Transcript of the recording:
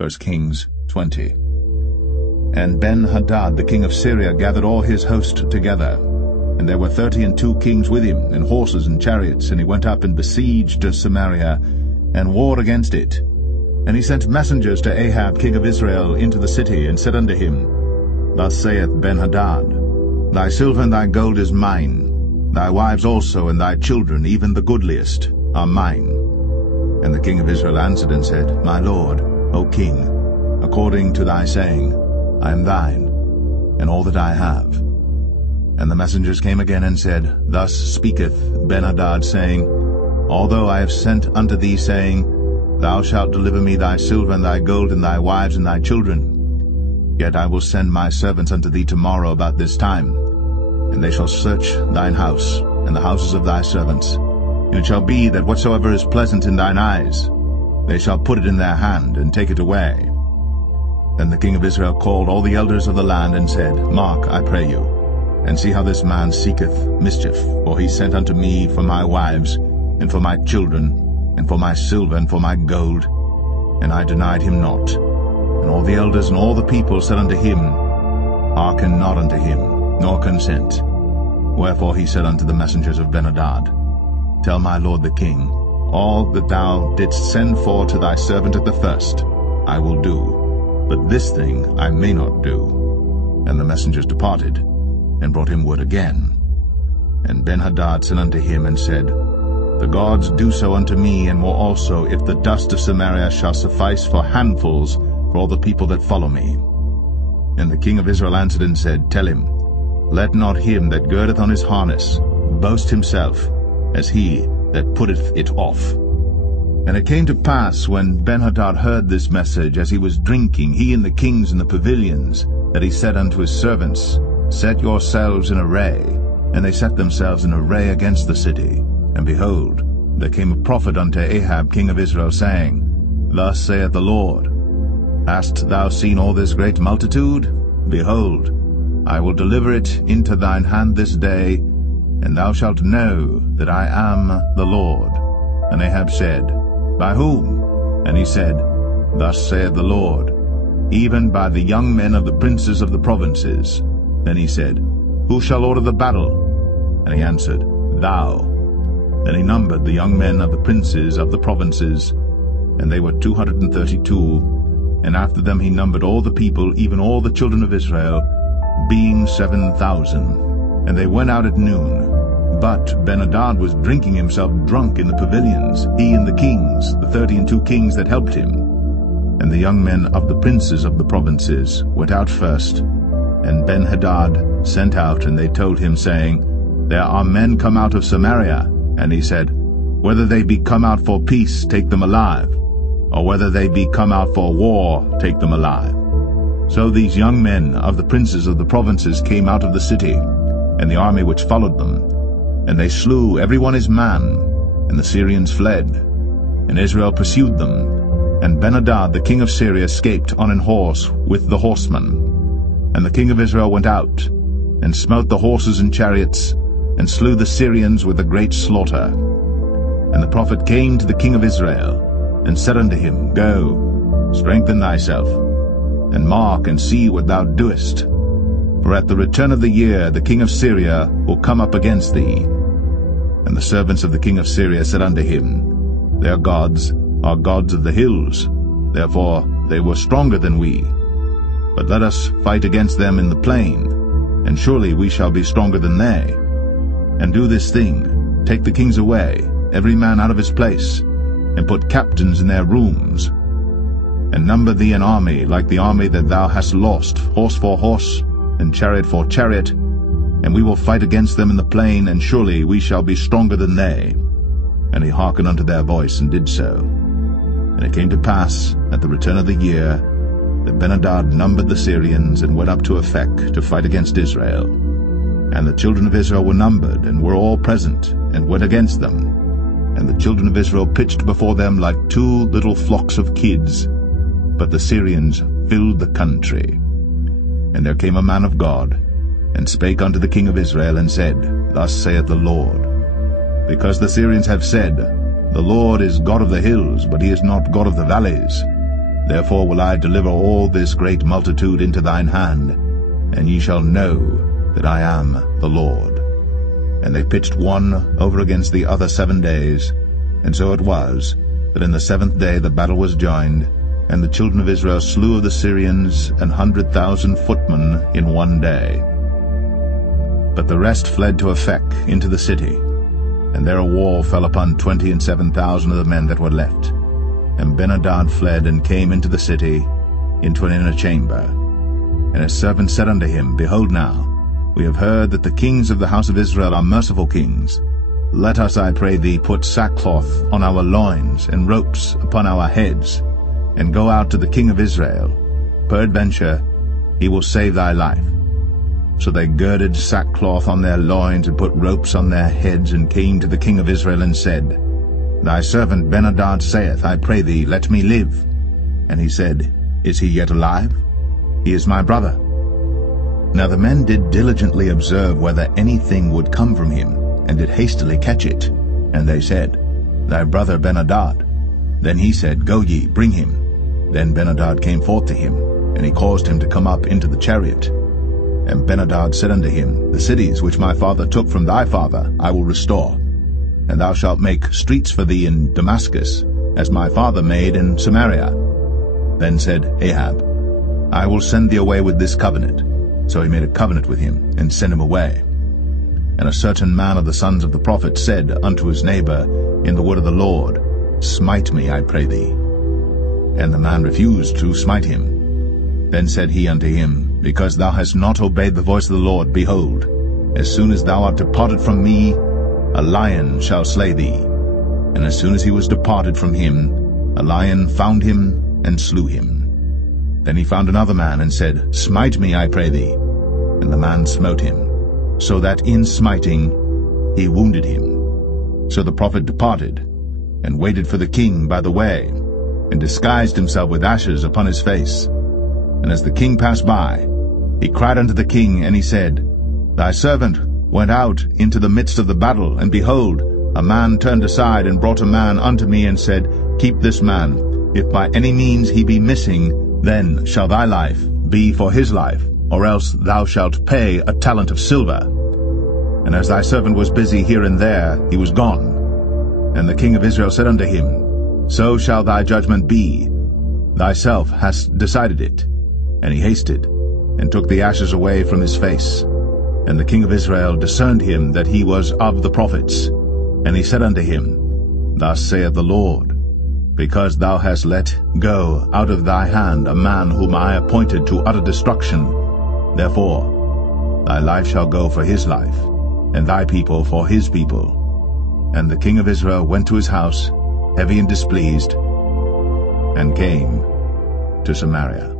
1 Kings 20. And Ben-Hadad the king of Syria gathered all his host together, and there were 32 kings with him, and horses and chariots, and he went up and besieged Samaria, and warred against it. And he sent messengers to Ahab king of Israel into the city, and said unto him, Thus saith Ben-Hadad, Thy silver and thy gold is mine, thy wives also and thy children, even the goodliest, are mine. And the king of Israel answered and said, My lord, O king, according to thy saying, I am thine, and all that I have. And the messengers came again and said, Thus speaketh Ben-Hadad, saying, Although I have sent unto thee, saying, Thou shalt deliver me thy silver and thy gold and thy wives and thy children, yet I will send my servants unto thee tomorrow about this time, and they shall search thine house and the houses of thy servants. And it shall be that whatsoever is pleasant in thine eyes, they shall put it in their hand, and take it away. Then the king of Israel called all the elders of the land, and said, Mark, I pray you, and see how this man seeketh mischief. For he sent unto me for my wives, and for my children, and for my silver, and for my gold, and I denied him not. And all the elders and all the people said unto him, Hearken not unto him, nor consent. Wherefore he said unto the messengers of Ben-Hadad, Tell my lord the king, all that thou didst send for to thy servant at the first, I will do, but this thing I may not do. And the messengers departed, and brought him word again. And Ben-Hadad sent unto him, and said, The gods do so unto me, and more also, if the dust of Samaria shall suffice for handfuls for all the people that follow me. And the king of Israel answered and said, Tell him, Let not him that girdeth on his harness boast himself, as he that putteth it off. And it came to pass, when Ben-Hadad heard this message, as he was drinking, he and the kings in the pavilions, that he said unto his servants, Set yourselves in array. And they set themselves in array against the city. And behold, there came a prophet unto Ahab king of Israel, saying, Thus saith the Lord, Hast thou seen all this great multitude? Behold, I will deliver it into thine hand this day, and thou shalt know that I am the Lord. And Ahab said, By whom? And he said, Thus saith the Lord, Even by the young men of the princes of the provinces. Then he said, Who shall order the battle? And he answered, Thou. Then he numbered the young men of the princes of the provinces, and they were 232. And after them he numbered all the people, even all the children of Israel, being 7,000. And they went out at noon. But Ben-Hadad was drinking himself drunk in the pavilions, he and the kings, the 32 kings that helped him. And the young men of the princes of the provinces went out first. And Ben-Hadad sent out, and they told him, saying, There are men come out of Samaria. And he said, Whether they be come out for peace, take them alive, or whether they be come out for war, take them alive. So these young men of the princes of the provinces came out of the city, and the army which followed them. And they slew every one his man, and the Syrians fled. And Israel pursued them. And Ben-Hadad the king of Syria escaped on an horse with the horsemen. And the king of Israel went out, and smote the horses and chariots, and slew the Syrians with a great slaughter. And the prophet came to the king of Israel, and said unto him, Go, strengthen thyself, and mark and see what thou doest. For at the return of the year the king of Syria will come up against thee. And the servants of the king of Syria said unto him, Their gods are gods of the hills, therefore they were stronger than we. But let us fight against them in the plain, and surely we shall be stronger than they. And do this thing, take the kings away, every man out of his place, and put captains in their rooms. And number thee an army like the army that thou hast lost, horse for horse, and chariot for chariot, and we will fight against them in the plain, and surely we shall be stronger than they. And he hearkened unto their voice, and did so. And it came to pass, at the return of the year, that Ben-Hadad numbered the Syrians, and went up to Aphek to fight against Israel. And the children of Israel were numbered, and were all present, and went against them. And the children of Israel pitched before them like two little flocks of kids, but the Syrians filled the country. And there came a man of God, and spake unto the king of Israel, and said, Thus saith the Lord, Because the Syrians have said, The Lord is God of the hills, but he is not God of the valleys. Therefore will I deliver all this great multitude into thine hand, and ye shall know that I am the Lord. And they pitched one over against the other 7 days. And so it was, that in the 7th day the battle was joined, and the children of Israel slew of the Syrians 100,000 footmen in 1 day. But the rest fled to Aphek into the city, and there a wall fell upon 27,000 of the men that were left. And Ben-Hadad fled and came into the city, into an inner chamber. And his servant said unto him, Behold now, we have heard that the kings of the house of Israel are merciful kings. Let us, I pray thee, put sackcloth on our loins, and ropes upon our heads, and go out to the king of Israel. Peradventure he will save thy life. So they girded sackcloth on their loins, and put ropes on their heads, and came to the king of Israel, and said, Thy servant Ben-Hadad saith, I pray thee, let me live. And he said, Is he yet alive? He is my brother. Now the men did diligently observe whether anything would come from him, and did hastily catch it. And they said, Thy brother Ben-Hadad. Then he said, Go ye, bring him. Then Ben-Hadad came forth to him, and he caused him to come up into the chariot. And Ben-Hadad said unto him, The cities which my father took from thy father I will restore, and thou shalt make streets for thee in Damascus, as my father made in Samaria. Then said Ahab, I will send thee away with this covenant. So he made a covenant with him, and sent him away. And a certain man of the sons of the prophets said unto his neighbor in the word of the Lord, Smite me, I pray thee. And the man refused to smite him. Then said he unto him, Because thou hast not obeyed the voice of the Lord, behold, as soon as thou art departed from me, a lion shall slay thee. And as soon as he was departed from him, a lion found him and slew him. Then he found another man, and said, Smite me, I pray thee. And the man smote him, so that in smiting he wounded him. So the prophet departed, and waited for the king by the way, and disguised himself with ashes upon his face. And as the king passed by, he cried unto the king, and he said, Thy servant went out into the midst of the battle, and behold, a man turned aside, and brought a man unto me, and said, Keep this man. If by any means he be missing, then shall thy life be for his life, or else thou shalt pay a talent of silver. And as thy servant was busy here and there, he was gone. And the king of Israel said unto him, So shall thy judgment be. Thyself hast decided it. And he hasted, and took the ashes away from his face. And the king of Israel discerned him that he was of the prophets. And he said unto him, Thus saith the Lord, Because thou hast let go out of thy hand a man whom I appointed to utter destruction, therefore thy life shall go for his life, and thy people for his people. And the king of Israel went to his house, heavy and displeased, and came to Samaria.